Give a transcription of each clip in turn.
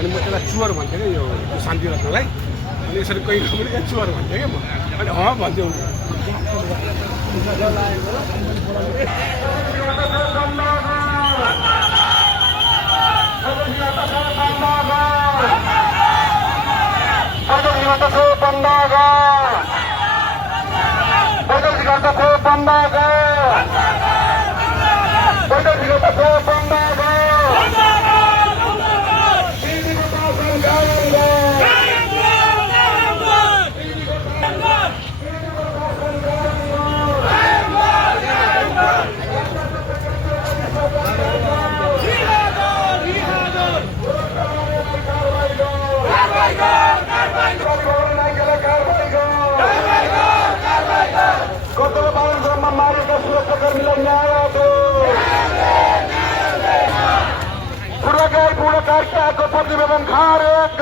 अनि म त्यसलाई चुवर भन्थेँ क्या यो शान्ति रत्नलाई अनि यसरी कहिले पनि क्या चुवर भन्थेँ क्या म अनि भन्थ्यो प्रतिवेदन खारेज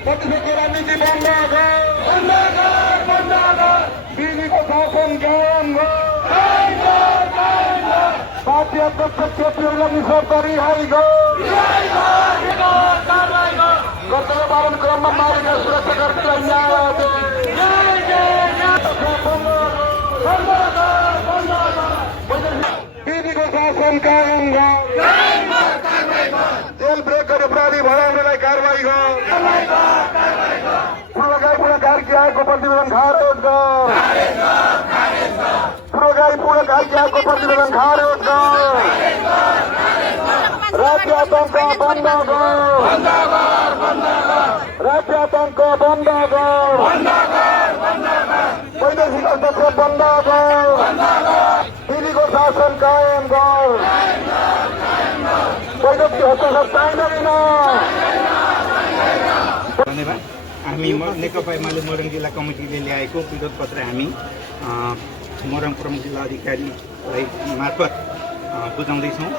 राजनीति बिजुलीको शासन कायम पार्टी अध्यक्ष केपीओलाई निषेध गरी कर्तव्य पालन क्रममा मारिने सुरक्षाकर्मीलाई बिजुलीको शासन कायम जेल ब्रेक गरी अपराधी भराउनेलाई कारवाही पूर्व कार्की आएको प्रतिवेदन खारेज पूर्व कार्की आएको प्रतिवेदन खारेज राज्य आतंक बन्द राज्य आतंक बन्द वैदेशिक हस्तक्षेप बन्द दिल्लीको शासन कायम वैदेशिक हस्तक्षेप चाहिँदैन। धन्यवाद। हामी नेकपा एमाले मोरङ जिल्ला कमिटीले ल्याएको विरोध पत्र हामी मोरङ प्रमुख जिल्ला अधिकारीलाई मार्फत बुझाउँदैछौँ।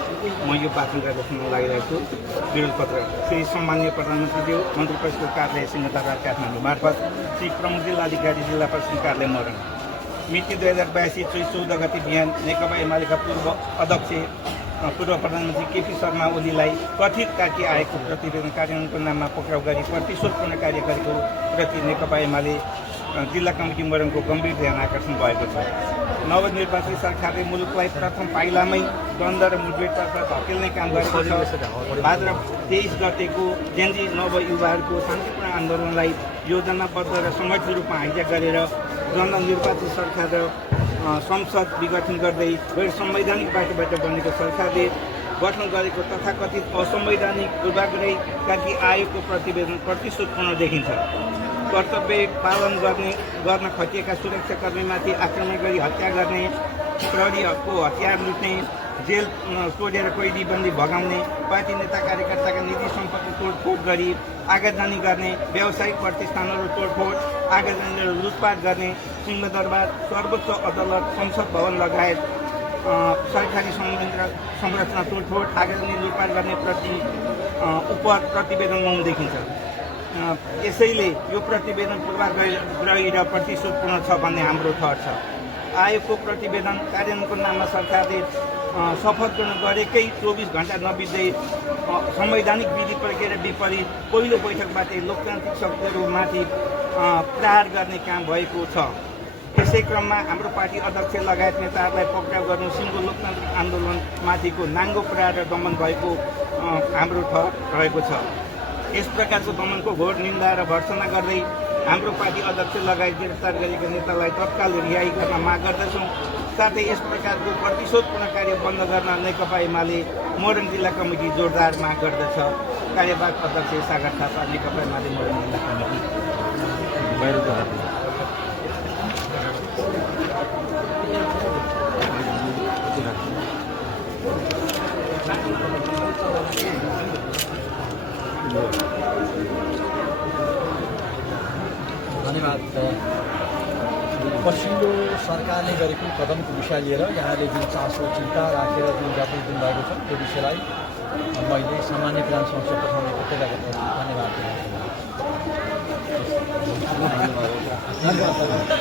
म यो वाचन गर्न लागिरहेको छु। विरोध पत्र श्री सम्माननीय प्रधानमन्त्रीज्यू मन्त्री परिषदको कार्यालय सिंहदरबार काठमाडौँ मार्फत श्री प्रमुख जिल्ला अधिकारी जिल्ला प्रशासन कार्यालय मोरङ मिति 2082 चैत 14 गते बिहान नेकपा एमालेका पूर्व अध्यक्ष पूर्व प्रधानमन्त्री केपी शर्मा ओलीलाई कथित कार्की आएको प्रतिवेदन कार्यान्वयनको नाममा पक्राउ गरी प्रतिशोधपूर्ण कार्य गरेको प्रति नेकपा एमाले जिल्ला कमिटी मोरङको गम्भीर ध्यान आकर्षण भएको छ। नवनिर्वाचित सरकारले मुलुकलाई प्रथम पाइलामै द्वन्द्व र मुठभेडतर्फ धकेल्ने काम गरेको छ। भाद्र 23 गतेको जेन्जी नवयुवाहरूको शान्तिपूर्ण आन्दोलनलाई योजनाबद्ध र सङ्गठित रूपमा हाइज्याक गरेर द्वन्द्व निर्वाचित सरकार र संसद विघटन गर्दै गैर संवैधानिक बाटोबाट बनेको सरकारले गठन गरेको तथाकथित असंवैधानिक पूर्वाग्रही कार्की आयोगको प्रतिवेदन प्रतिशोधपूर्ण देखिन्छ। कर्तव्य पालन गर्न खटिएका सुरक्षाकर्मीमाथि आक्रमण गरी हत्या गर्ने, प्रहरीको हतियार लुट्ने, जेल तोडेर कैदी बन्दी भगाउने, पार्टी नेता कार्यकर्ताका निजी सम्पत्ति तोडफोड गरी आगजनी गर्ने, व्यावसायिक प्रतिष्ठानहरू तोडफोड आगजनी र लुटपाट गर्ने, सिंहदरबार सर्वोच्च अदालत संसद भवन लगायत सरकारी संरचना तोडफोड आगजनी लुटपाट गर्ने प्रतिवेदनमा देखिन्छ। यसैले यो प्रतिवेदन पूर्वाग्रही र प्रतिशोधपूर्ण छ भन्ने हाम्रो ठहर छ। आयोगको प्रतिवेदन कार्यान्वयनको नाममा सरकारले शपथ ग्रहण गरेकै 24 घण्टा नबित्दै संवैधानिक विधि प्रक्रिया विपरीत पहिलो बैठकबाटै लोकतान्त्रिक शक्तिहरूमाथि प्रहार गर्ने काम भएको छ। यसै क्रममा हाम्रो पार्टी अध्यक्ष लगायत नेताहरूलाई पक्राउ गर्नु सिङ्गो लोकतान्त्रिक आन्दोलनमाथिको नाङ्गो प्रहार र दमन भएको हाम्रो ठहर रहेको छ। यस प्रकारको दमनको घोर निन्दा र भर्त्सना गर्दै हाम्रो पार्टी अध्यक्ष लगायत गिरफ्तार गरेका नेतालाई तत्काल रिहाई गर्न माग गर्दछौँ। साथै यस प्रकारको प्रतिशोधपूर्ण कार्य बन्द गर्न नेकपा एमाले मोरङ जिल्ला कमिटी जोरदार माग गर्दछ। कार्यवाहक अध्यक्ष सागर थापा, नेकपा एमाले मोरङ जिल्ला कमिटी। धन्यवाद। पछिल्लो सरकारले गरेको कदमको विषय लिएर यहाँले जुन चासो चिन्ता राखेर जुन ज्ञापन दिनुभएको छ त्यो विषयलाई मैले सामान्य विधान संसद पठाउने प्रक्रिया धन्यवाद।